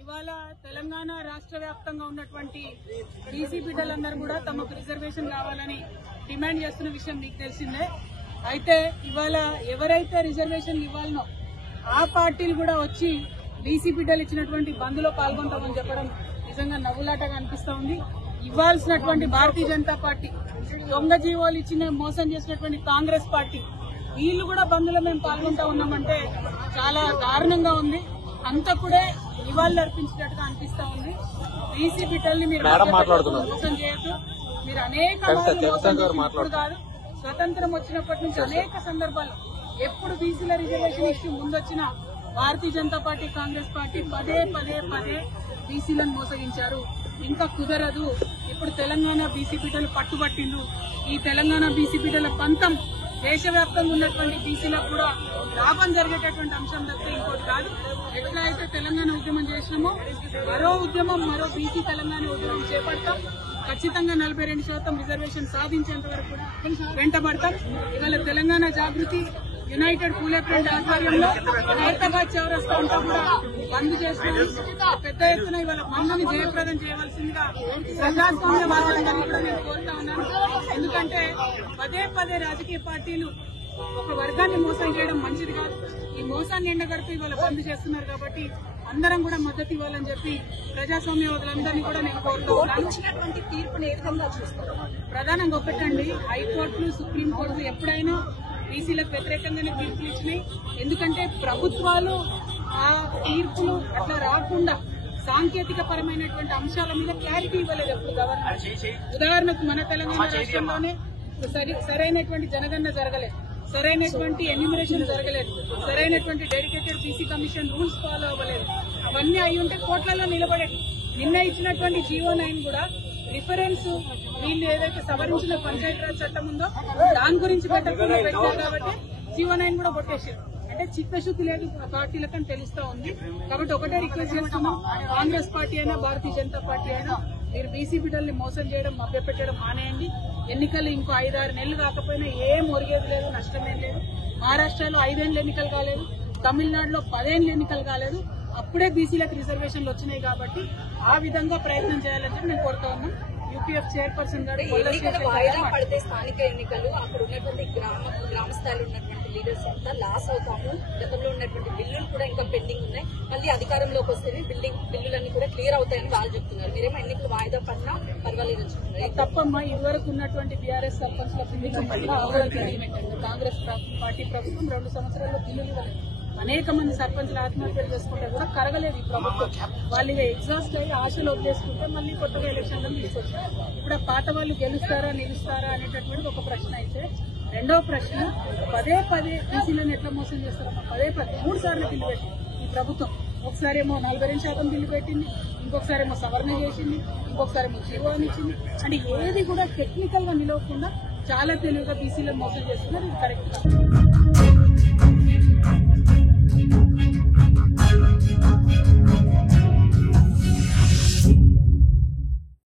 ఇవాళ తెలంగాణ రాష్ట్ర వ్యాప్తంగా ఉన్నటువంటి బీసీ బిడ్డలందరూ కూడా తమకు రిజర్వేషన్ కావాలని డిమాండ్ చేస్తున్న విషయం మీకు తెలిసిందే. అయితే ఇవాళ ఎవరైతే రిజర్వేషన్ ఇవ్వాలనో ఆ పార్టీలు కూడా వచ్చి బీసీ బిడ్డలు ఇచ్చినటువంటి బంద్లో పాల్గొంటామని చెప్పడం నిజంగా నవ్వులాటగా అనిపిస్తా ఉంది. ఇవ్వాల్సినటువంటి భారతీయ జనతా పార్టీ, దొంగ జీవోలు ఇచ్చిన మోసం చేసినటువంటి కాంగ్రెస్ పార్టీ, వీళ్లు కూడా బంద్లో మేము పాల్గొంటా ఉన్నామంటే చాలా దారుణంగా ఉంది. అంతా కూడా నివాళులు అర్పించినట్టుగా అనిపిస్తా ఉంది. బీసీ బిడ్డల్ని మీరు మోసం చేయొద్దు. మీరు అనేక కాదు, స్వతంత్రం వచ్చినప్పటి నుంచి అనేక సందర్భాలు ఎప్పుడు బీసీల reservation issue ముందొచ్చినా Bharatiya Janata party, Congress party పదే బీసీలను మోసగించారు. ఇంకా కుదరదు. ఇప్పుడు తెలంగాణ బీసీ బిడ్డలు పట్టుబట్టిండ్రు. ఈ తెలంగాణ బీసీ బిడ్డల పంతం దేశవ్యాప్తంగా ఉన్నటువంటి బీసీలకు కూడా లాభం జరిగేటటువంటి అంశం తప్పితే ఇంకోటి కాదు. ఎట్లా అయితే తెలంగాణ ఉద్యమం చేసినామో మరో బీసీ తెలంగాణ ఉద్యమం చేపడతాం. ఖచ్చితంగా 42% రిజర్వేషన్ సాధించేంత వరకు కూడా వెంటబడతాం. ఇవాళ తెలంగాణ జాగృతి యునైటెడ్ పూలే ఫ్రంట్ ఆధ్వర్యంలో హైదరాబాద్ చౌరస్తా అంతా కూడా బంద్ చేస్తున్నారు. పెద్ద ఎత్తున ఇవాళ బంద్ని జయప్రదం చేయవలసిందిగా ప్రజాస్వామ్య వాదులందరినీ కూడా నేను కోరుతా ఉన్నాను. ఎందుకంటే పదే రాజకీయ పార్టీలు ఒక వర్గాన్ని మోసం చేయడం మంచిది కాదు. ఈ మోసాన్ని ఎండగడుతూ ఇవాళ బంద్ చేస్తున్నారు కాబట్టి అందరం కూడా మద్దతు ఇవ్వాలని చెప్పి ప్రజాస్వామ్యవాదులందరినీ కూడా నేను కోరుతూ ఉన్నాను. తీర్పును ఏ విధంగా చూస్తారు? ప్రధానంగా ఒకటండి, హైకోర్టులు సుప్రీంకోర్టులు ఎప్పుడైనా బీసీలకు వ్యతిరేకంగానే తీర్పులు ఇచ్చినాయి. ఎందుకంటే ప్రభుత్వాలు ఆ తీర్పులు అట్లా రాకుండా సాంకేతిక పరమైనటువంటి అంశాల మీద క్లారిటీ ఇవ్వలేదు ఎప్పుడు గవర్నర్. ఉదాహరణకు మన తెలంగాణ రాష్ట్రంలోనే సరైనటువంటి జనగణన జరగలేదు, సరైనటువంటి ఎన్యూమరేషన్ జరగలేదు, సరైనటువంటి dedicated BC commission rules follow అవ్వలేదు. అవన్నీ అయి ఉంటే కోట్లలో నిలబడేది. నిన్న ఇచ్చినటువంటి GO9 కూడా రిఫరెన్స్ వీళ్ళు ఏదైతే సవరించిన పంచాయతీరాజ్ చట్టం ఉందో దాని గురించి పెట్టకుండా పెట్టారు కాబట్టి GO9 కూడా కొట్టేసారు. అంటే చిత్తశుద్ధి లేదు పార్టీలకని తెలుస్తా ఉంది. కాబట్టి ఒకటే రిక్వెస్ట్ చేస్తున్నాం, కాంగ్రెస్ పార్టీ అయినా భారతీయ జనతా పార్టీ అయినా మీరు బీసీ బిడ్డల్ని మోసం చేయడం, మభ్యపెట్టడం మానేయండి. ఎన్నికలు ఇంకో 5-6 నెలలు కాకపోయినా ఏం ఒరిగేది లేదు, నష్టమేం లేదు. మహారాష్ట్రలో 5 ఏళ్ళు ఎన్నికలు కాలేదు, తమిళనాడులో 10 ఏళ్ళు ఎన్నికలు కాలేదు. అప్పుడే బీసీలకు రిజర్వేషన్లు వచ్చినాయి కాబట్టి ఆ విధంగా ప్రయత్నం చేయాలని చెప్పి నేను కోరుతా ఉన్నాం. యూపీఎఫ్ చైర్పర్సన్ గారు వాయిదా పడితే స్థానిక ఎన్నికలు అక్కడ ఉన్నటువంటి గ్రామ స్థాయిలో ఉన్నటువంటి లీడర్స్ అంతా లాస్ అవుతాము. గతంలో ఉన్నటువంటి బిల్లులు కూడా ఇంకా పెండింగ్ ఉన్నాయి. మళ్ళీ అధికారంలోకి వస్తేనే బిల్లులన్నీ కూడా క్లియర్ అవుతాయని వాళ్ళు చెప్తున్నారు. మీరేమో ఎన్నికలు వాయిదా పడినా పర్వాలేదు చెప్తున్నారు. తప్పమ్మా, ఇదివరకు ఉన్నటువంటి బీఆర్ఎస్ సర్పంచ్ల బిల్లు కాంగ్రెస్ పార్టీ ప్రభుత్వం 2 సంవత్సరాల్లో బిల్లులు ఇవ్వలేదు. అనేక మంది సర్పంచ్లు ఆత్మహత్యలు చేసుకుంటే కూడా కరగలేదు ఈ ప్రభుత్వం. వాళ్ళు ఎగ్జాస్ట్ అయ్యి ఆశలు వదిలేసుకుంటే మళ్ళీ కొత్తగా ఎలక్షన్లను తీసుకొచ్చారు. ఇప్పుడు ఆ పాత వాళ్ళు గెలుస్తారా నిలుస్తారా అనేటటువంటి ఒక ప్రశ్న అయితే, రెండో ప్రశ్న పదే బీసీలను ఎట్లా మోసం చేస్తారమ్మా? 3 సార్లు బిల్లు పెట్టింది ఈ ప్రభుత్వం. ఒకసారి ఏమో 42% బిల్లు పెట్టింది, ఇంకొకసారి ఏమో సవరణ చేసింది, ఇంకొకసారి ఏమో జీవో అని ఇచ్చింది. అంటే ఏది కూడా టెక్నికల్ గా నిలవకుండా చాలా తెలివిగా బీసీలను మోసం చేస్తున్నారు. ఇది కరెక్ట్ కాదు.